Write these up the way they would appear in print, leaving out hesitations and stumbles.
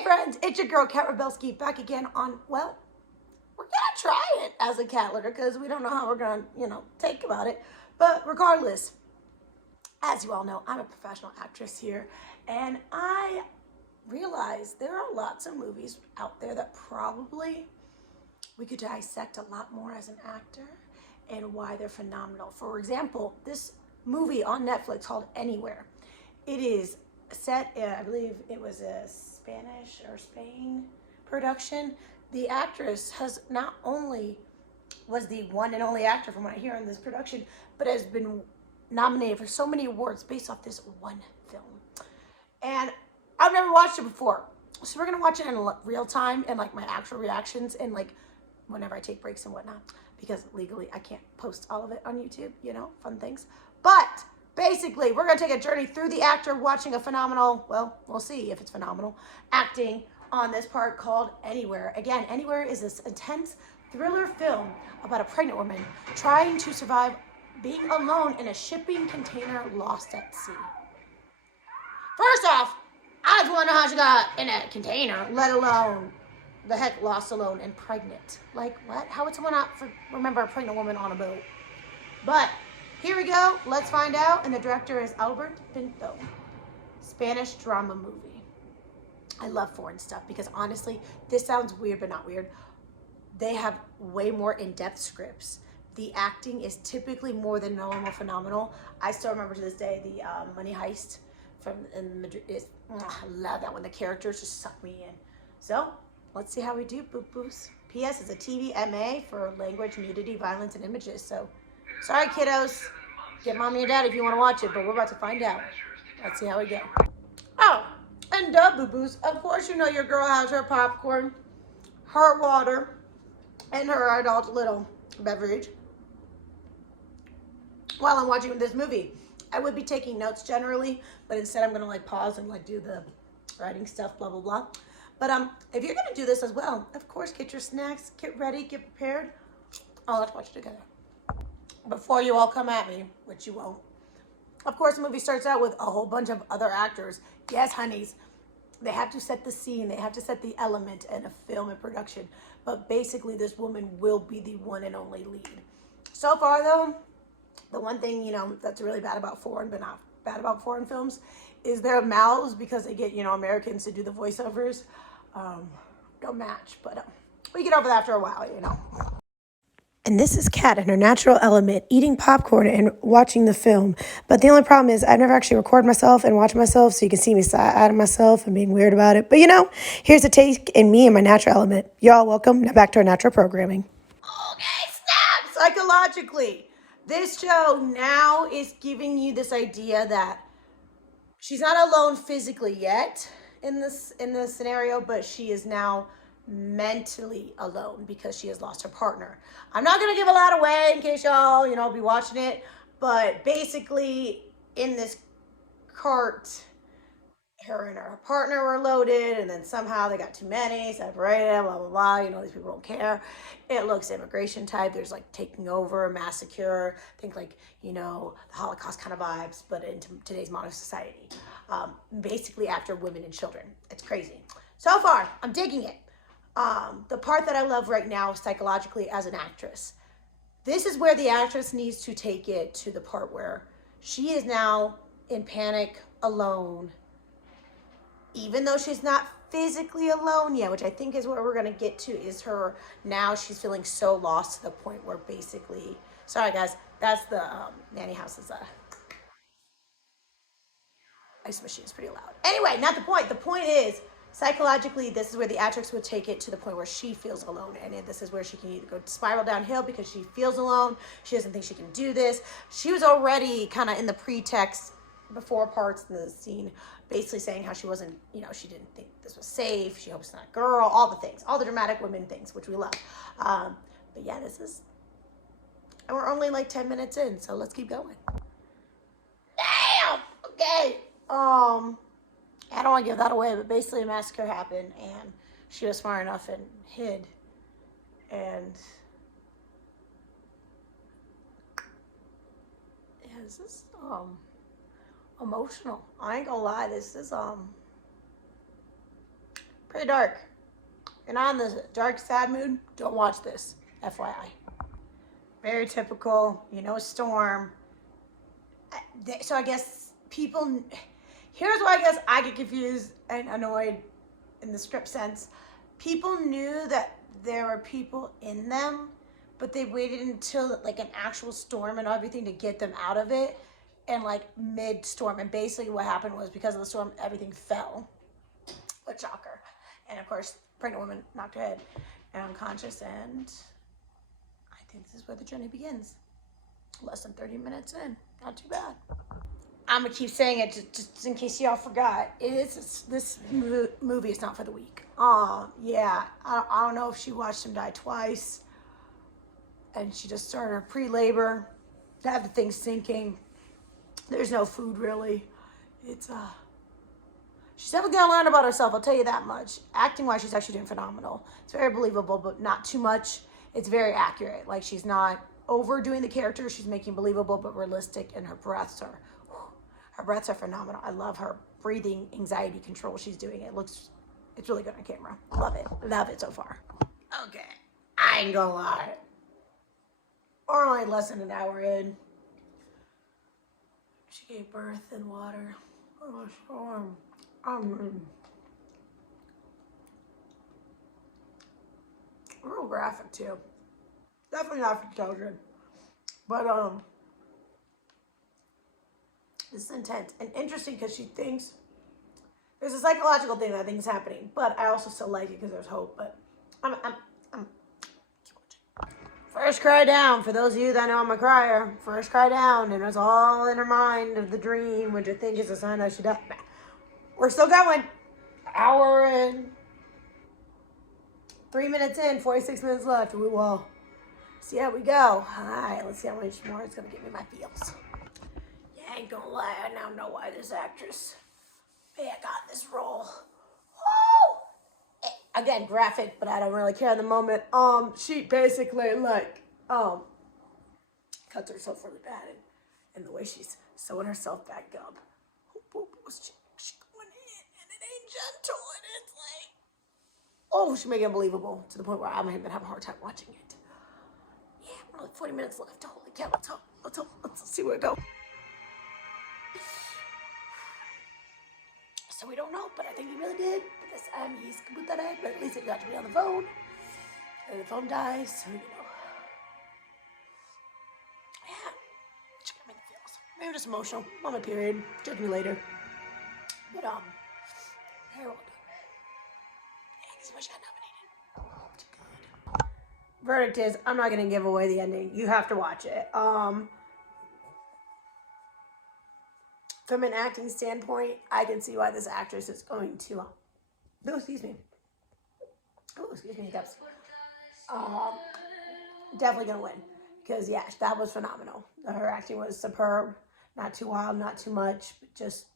Hey friends, it's your girl Kat Rebelski back again on, well, we're gonna try it as a cat litter because we don't know how we're gonna, take about it. But regardless, as you all know, I'm a professional actress here, and I realize there are lots of movies out there that probably we could dissect a lot more as an actor and why they're phenomenal. For example, this movie on Netflix called Anywhere. It is set, I believe it was a Spanish or Spain production. The actress has not only was the one and only actor from what I hear in this production, but has been nominated for so many awards based off this one film. And I've never watched it before. So we're gonna watch it in real time and like my actual reactions and like whenever I take breaks and whatnot, because legally I can't post all of it on YouTube, fun things. But basically, we're going to take a journey through the actor watching a phenomenal, well, we'll see if it's phenomenal, acting on this part called Anywhere. Again, Anywhere is this intense thriller film about a pregnant woman trying to survive being alone in a shipping container lost at sea. First off, I just want to know how she got in a container, let alone the heck lost alone and pregnant. Like, what? How would someone not remember a pregnant woman on a boat? But here we go. Let's find out. And the director is Albert Pinto. Spanish drama movie. I love foreign stuff because honestly, this sounds weird, but not weird. They have way more in-depth scripts. The acting is typically more than normal phenomenal. I still remember to this day the Money Heist in Madrid. I love that one. The characters just suck me in. So let's see how we do, boo-boos. P.S. is a TV MA for language, nudity, violence, and images. So sorry, kiddos. Get mommy and dad if you want to watch it, but we're about to find out. Let's see how we go. Oh, and duh, boo-boos. Of course, you know your girl has her popcorn, her water, and her adult little beverage while I'm watching this movie. I would be taking notes generally, but instead I'm going to pause and do the writing stuff, blah, blah, blah. But if you're going to do this as well, of course, get your snacks, get ready, get prepared. Oh, let's watch it together. Before you all come at me, which you won't. Of course, the movie starts out with a whole bunch of other actors. Yes, honeys, they have to set the scene. They have to set the element in a film and production. But basically, this woman will be the one and only lead. So far, though, the one thing, that's really bad about foreign, but not bad about foreign films, is their mouths, because they get, Americans to do the voiceovers. Don't match, but we get over that after a while, And this is Kat in her natural element, eating popcorn and watching the film. But the only problem is I've never actually recorded myself and watched myself, so you can see me side of myself and being weird about it. But here's a take in me and my natural element. Y'all welcome. Now back to our natural programming. Okay, snap! Psychologically, this show now is giving you this idea that she's not alone physically yet in this scenario, but she is now mentally alone because she has lost her partner. I'm not going to give a lot away in case y'all, be watching it, but basically in this cart, her and her partner were loaded, and then somehow they got too many, separated, blah, blah, blah. These people don't care. It looks immigration type. There's taking over, massacre, think the Holocaust kind of vibes, but into today's modern society. Basically after women and children. It's crazy. So far, I'm digging it. The part that I love right now psychologically as an actress, this is where the actress needs to take it to the part where she is now in panic, alone, even though she's not physically alone yet, which I think is what we're going to get to, is her now she's feeling so lost to the point where basically, sorry guys, that's the nanny house's ice machine is pretty loud. Anyway, not the point. The point is, psychologically, this is where the actress would take it to the point where she feels alone. And this is where she can either go spiral downhill because she feels alone. She doesn't think she can do this. She was already kind of in the pretext before parts in the scene, basically saying how she wasn't, she didn't think this was safe. She hopes it's not a girl, all the things, all the dramatic women things, which we love. But yeah, and we're only 10 minutes in, so let's keep going. Damn! Okay. I don't want to give that away, but basically a massacre happened, and she was smart enough and hid. And yeah, this is emotional. I ain't gonna lie, this is pretty dark. You're not in the dark, sad mood, don't watch this. FYI. Very typical, storm. So I guess people, here's why I guess I get confused and annoyed in the script sense. People knew that there were people in them, but they waited until like an actual storm and everything to get them out of it, and like mid-storm. And basically what happened was, because of the storm, everything fell. What shocker. And of course, pregnant woman knocked her head and unconscious, and I think this is where the journey begins. Less than 30 minutes in. Not too bad. I'm gonna keep saying it just in case y'all forgot. This movie is not for the weak. Yeah. I don't know if she watched him die twice, and she just started her pre-labor to have the thing sinking. There's no food really. She's definitely gonna learn about herself, I'll tell you that much. Acting wise, she's actually doing phenomenal. It's very believable, but not too much. It's very accurate. Like, she's not overdoing the character. She's making believable but realistic, and her breaths are phenomenal. I love her breathing anxiety control she's doing. It's really good on camera. Love it so far. Okay, I ain't gonna lie. We're only less than an hour in. She gave birth in water. Oh, storm. Real graphic too. Definitely not for children. But this is intense and interesting because she thinks there's a psychological thing that I think is happening, but I also still like it because there's hope. But I'm keep watching. First cry down. For those of you that know I'm a crier, first cry down, and it's all in her mind of the dream, which I think is a sign that she died. We're still going. Hour in. 3 minutes in, 46 minutes left. We will see how we go. All right, let's see how much more it's going to give me my feels. Yeah, I ain't gonna lie, I now know why this actress got this role. Woo! Again, graphic, but I don't really care in the moment. She basically, like, cuts herself really bad, and the way she's sewing herself back up. She's going in, and it ain't gentle, and it's like, oh, she make it believable to the point where I'm gonna have a hard time watching it. Yeah, we're only 40 minutes left. Holy cow, let's see where it goes. So we don't know, but I think he really did. But this time he's kabuta, but at least it got to be on the phone. And the phone dies, so yeah. She got me the feels. Maybe just emotional. Moment period. Judge me later. But very well done. Yeah, because I got nominated. Good. Verdict is, I'm not gonna give away the ending. You have to watch it. From an acting standpoint, I can see why this actress is going to, hiccups. Definitely gonna win, because yeah, that was phenomenal. Her acting was superb. Not too wild, not too much, but just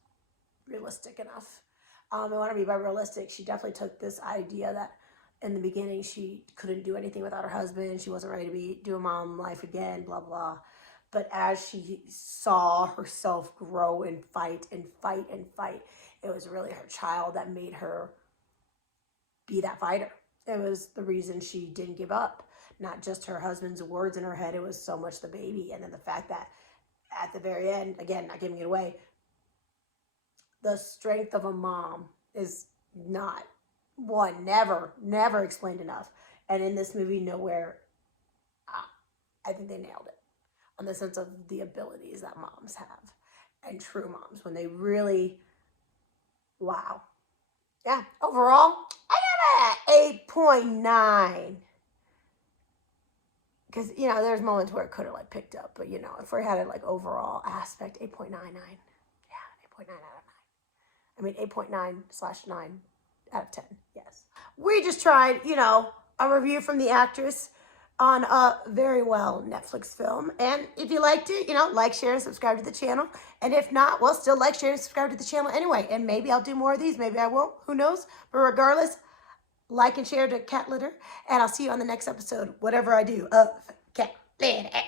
realistic enough. I want to be by realistic. She definitely took this idea that in the beginning she couldn't do anything without her husband. She wasn't ready to do a mom life again, blah, blah. But as she saw herself grow and fight, it was really her child that made her be that fighter. It was the reason she didn't give up. Not just her husband's words in her head, it was so much the baby. And then the fact that at the very end, again, not giving it away, the strength of a mom is not, never explained enough. And in this movie, nowhere, I think they nailed it. On the sense of the abilities that moms have, and true moms, when they really, wow. Yeah, overall, I give it an 8.9. Because, there's moments where it could have, picked up. But, if we had it, overall aspect, 8.99. Yeah, 8.9 out of 9. I mean, 8.9/9 out of 10, yes. We just tried, a review from the actress on a very well Netflix film. And if you liked it, like, share, and subscribe to the channel. And if not, well, still like, share, and subscribe to the channel anyway. And maybe I'll do more of these. Maybe I won't. Who knows? But regardless, like and share to CatLitter. And I'll see you on the next episode, whatever I do, of CatLitter.